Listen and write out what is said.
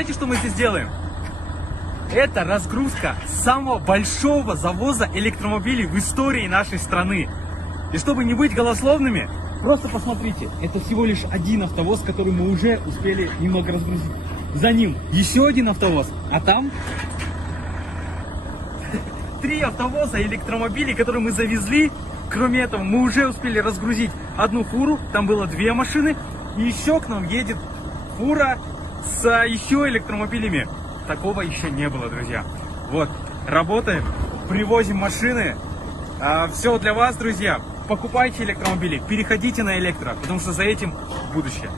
Знаете, что мы здесь делаем? Это разгрузка самого большого завоза электромобилей в истории нашей страны. И чтобы не быть голословными, просто посмотрите, это всего лишь один автовоз, который мы уже успели немного разгрузить. За ним еще один автовоз, а там 3 автовоза электромобилей, которые мы завезли. Кроме этого, мы уже успели разгрузить одну фуру, там было 2 машины, и еще к нам едет фура с еще электромобилями. Такого еще не было, друзья. Вот, работаем, привозим машины. Все для вас, друзья. Покупайте электромобили, переходите на электро, потому что за этим будущее.